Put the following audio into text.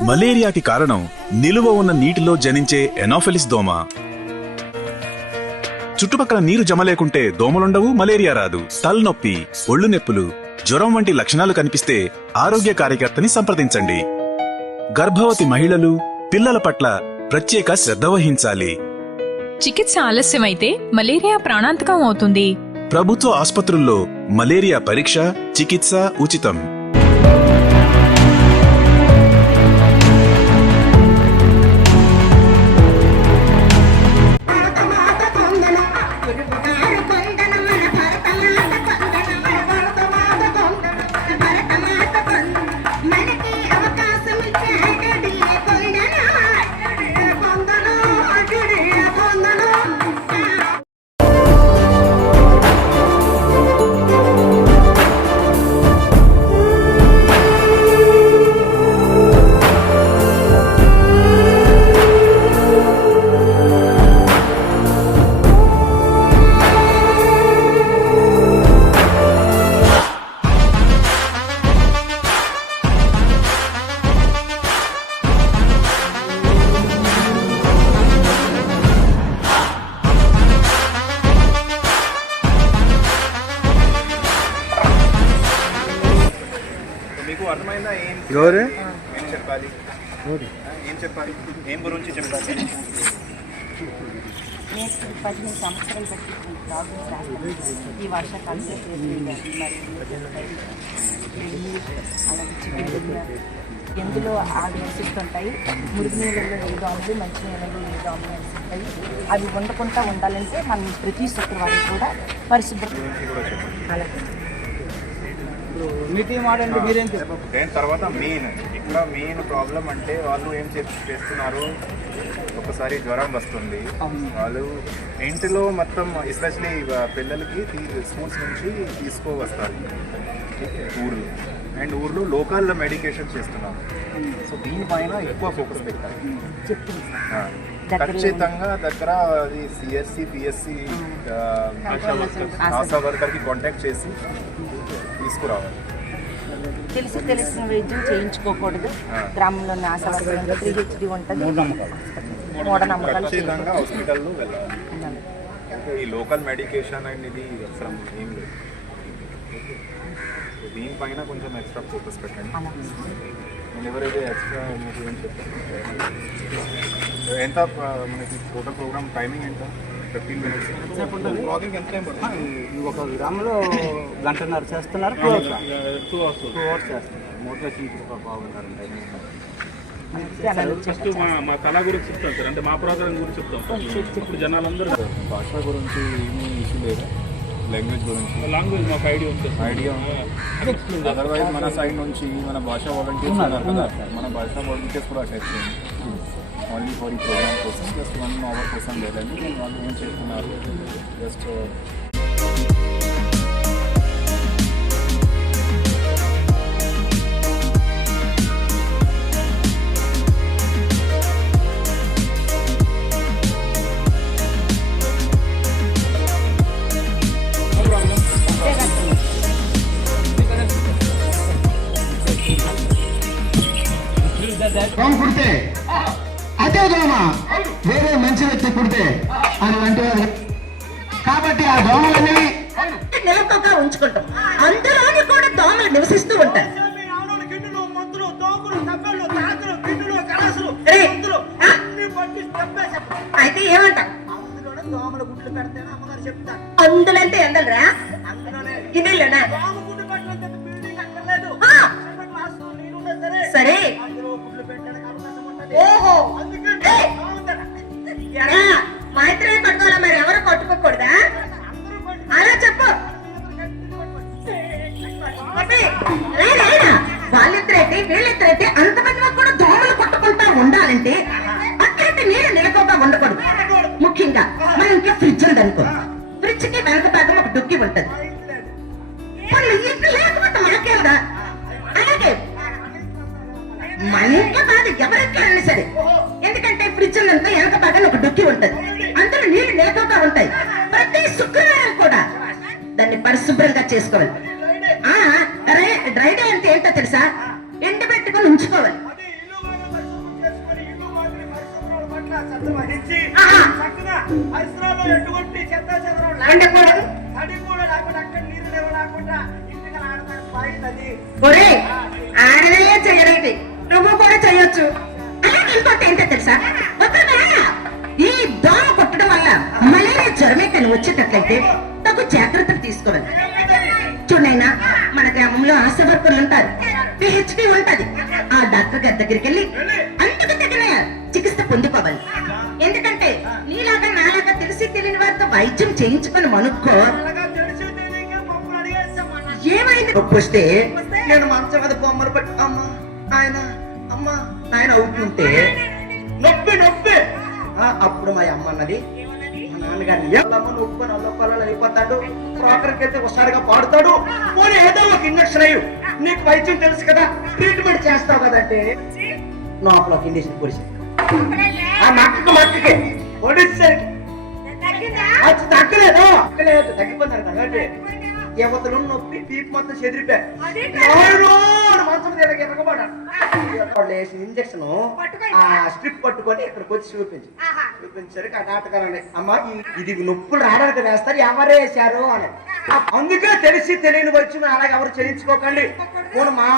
మలేరియాకి కారణం నిలువ ఉన్న నీటిలో జనించే ఎనాఫెలిస్ దోమ. చుట్టుపక్కల నీరు జమ లేకుంటే దోమలుండవు మలేరియా రాదు. తలనొప్పి ఒళ్ళు నొప్పులు జ్వరం వంటి లక్షణాలు కనిపిస్తే ఆరోగ్య కార్యకర్తని సంప్రదించండి. గర్భవతి మహిళలు పిల్లల పట్ల ప్రత్యేక శ్రద్ధ వహించాలి. చికిత్స ఆలస్యమైతే మలేరియా ప్రాణాంతకం అవుతుంది. ప్రభుత్వ ఆసుపత్రుల్లో మలేరియా పరీక్ష చికిత్స ఉచితం. ఎవరు? ఏం చెప్పాలి ఏం చెప్పాలి? ఏం గురించి చెప్పాలి? నేర్చుకుని పదిహేను సంవత్సరాలు బట్టి ప్రాబ్లమ్స్ రాస్తాం ఈ వర్షాకాలం అలాగే ఎందులో ఆరు నివసిస్తుంటాయి మురికి నీళ్ళలో ఏ దోమలు మంచి నీళ్ళలో ఏ దోమలు నివసిస్తాయి అవి ఉండకుండా ఉండాలంటే మనం ప్రతి శుక్రవారం కూడా పరిశుభ్రత అలాగే మీ టీం ఆడండి మీరేం దేని తర్వాత మెయిన్ ఇక్కడ మెయిన్ ప్రాబ్లం అంటే వాళ్ళు ఏం చేస్తున్నారు? ఒకసారి జ్వరం వస్తుంది. వాళ్ళు ఇంటిలో మొత్తం ఎస్పెషలీ పిల్లలకి స్కూల్స్ నుంచి తీసుకో వస్తారు ఊర్లో. అండ్ ఊర్లో లోకల్ మెడికేషన్ చేస్తున్నారు. సో దీనిపైన ఎక్కువ ఫోకస్ పెట్టాలి. ఖచ్చితంగా దగ్గర అది సిఎస్సి పిఎస్సి ఆశా. వర్కర్కి కాంటాక్ట్ చేసి తీసుకురావాలి. తెలిసి తెలిసిన వైద్యం చేయించుకోకూడదు. గ్రామంలో ఉన్న ఆశా వర్గాలు త్రీ హెచ్డి ఉంటుంది. మూఢనమ్మకాలు ఖచ్చితంగా హాస్పిటల్లో వెళ్ళాలి. ఈ లోకల్ మెడికేషన్ అండ్ ఇది అసలు ఏం లేదు. దీనిపైన కొంచెం ఎక్స్ట్రా ఫోకస్ పెట్టండి. నేను ఎవరైతే ఎక్స్ట్రా మీకు ఏం చెప్తాను ఎంత మనకి టోటల్ ప్రోగ్రామ్ టైమింగ్ ఎంత? ఫిఫ్టీన్ మినిట్స్ బ్లాగింగ్ ఎంత టైం పడుతుంది? ఒక గ్రామంలో గంటన్నర చేస్తున్నారు two hours two hours two hours చేస్తున్నారు. మోటివేషన్ కూడా బాగున్నారండి ఫస్ట్ మా మా కళ గురించి చెప్తాం సార్. అంటే మా ప్రోగ్రామ్ గురించి చెప్తాం. ఇప్పుడు జనాలందరూ భాష గురించి ఏమీ ఇష్యూ లేదా? లాంగ్వేజ్ గురించి? లాంగ్వేజ్ మాకు ఐడియా ఉంది సార్. ఐడియా అదర్వైజ్ మన సైడ్ నుంచి మన భాష వాలంటీర్స్ ఉన్నారు కదా మన భాష వాలంటీర్స్ కూడా అటాచ్ చేయండి. ఓన్లీ ఫర్ ఈ ప్రోగ్రామ్ కోసం జస్ట్ వన్ అవర్ కోసం వెళ్ళండి నేను వాళ్ళు ఏం చెప్తున్నారు జస్ట్ వేరే మంచి వ్యక్తి కుడితే అని అంటే కాబట్టి ఆ దోమలన్నీ నిలకగా ఉంచుకుంటాం. అందులోని కూడా దోమలు నివసిస్తూ ఉంటాయి. రే, ఆ? అయితే ఏమంట? అందులో అంటే ఎందలరా గిన్నెలేనా సరే. ఓహో! ఏయ్. ఎరా, మా ఇద్దరే కట్టుకోవాలా మరి ఎవరు కట్టుకోకూడదా? అలా చెప్పు. వాళ్ళిద్దరైతే వీళ్ళిద్దరైతే అంతమంది కూడా దోమలు కొట్టుకుంటా ఉండాలంటే అక్కడైతే నీరు నిలకోగా ఉండకూడదు. ముఖ్యంగా మన ఇంట్లో ఫ్రిడ్జ్ ఉందనుకో. ఫ్రిడ్జ్కి వెనక భాగం ఒక డుక్కి ఉంటది. ఇంట్లో పరిశుభ్రంగా చేసుకోవాలి. ఆ డ్రై డే అంటే ఏంటో తెలుసా? ఉంచుకోవాలి. ఆడతారు బాయి నది ఒరే ఆడలే చేయరేంటి నువ్వు కూడా చేయొచ్చు అలాగే ఇంకోటి ఏంటో తెలుసా? ఈ దోమ కొట్టడం వల్ల మలేరియా జ్వరమే కానీ వచ్చేటట్లయితే తీసుకోవాలి చూడైనా మన గ్రామంలో ఆశా వర్కర్లు ఉంటారు. పిహెచ్డి ఉంటది. ఆ డాక్టర్ గారి దగ్గరికి వెళ్ళి అందుకు తగిన చికిత్స పొందుకోవాలి. ఎందుకంటే నీలాగా నాలాగా తెలిసి తెలియని వారితో వైద్యం చేయించుకొని మనుక్కో ఏమైంది? వస్తే నేను మంచం మీద బొమ్మలు పెట్టి అమ్మ ఆయన అమ్మ ఆయన అవుతుంటే నొప్పి నొప్పి. అప్పుడు మా అమ్మ అన్నది నాన్నగారిని "ఎల్లమ్మ నొప్పి నల్ల పొలాలు అయిపోతాడు. బ్రోకర్కి వెళ్తే ఒకసారిగా పాడుతాడు పోనీ ఏదో ఒక ఇంజక్షన్ అయ్యి. నీకు వైద్యం తెలుసు కదా. ట్రీట్మెంట్ చేస్తావు కదంటే లోపల ఒక ఇంజక్షన్ పొడిచి ఆ మక్కకి మక్కకి. పొడిచేసరికి అది తగ్గలేదు? తగ్గిపోతారు తగ్గట్టే యువతలు నొప్పి పీపు మొత్తం చెదిరిపోయారు మంచం మీద ఎరగబడ్డాడు వేసిన ఇంజక్షన్ ఆ స్ట్రిప్ పట్టుకొని ఇక్కడికి వచ్చి చూపించి. చూపించరికి ఆ డాక్టర్ గారు అమ్మా ఇది నొప్పులు రావడానికి వేస్తారు ఎవరు వేశారు? అని అందుకే తెలిసి తెలియని వచ్చి అలాగే ఎవరు చేయించుకోకండి మా